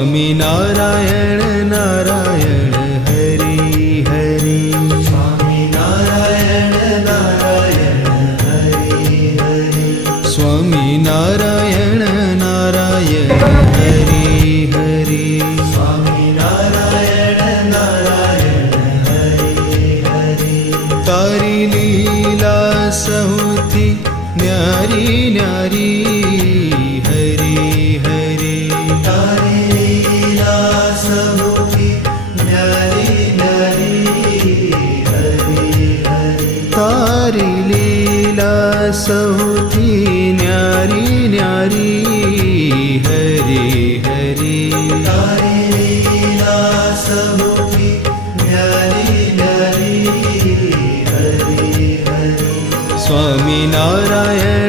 स्वामी नारायण नारायण हरि हरि स्वामी नारायण नारायण हरि हरि स्वामी नारायण नारायण हरि हरि स्वामी नारायण नारायण हरि हरि तारी लीला सहुती न्यारी न्यारी हरि हरि तारी लीला सहुती न्यारी न्यारी हरि हरि तारी लीला सहुती न्यारी न्यारी हरि हरि तारी लीला सहुती न्यारी न्यारी हरि हरि स्वामी नारायण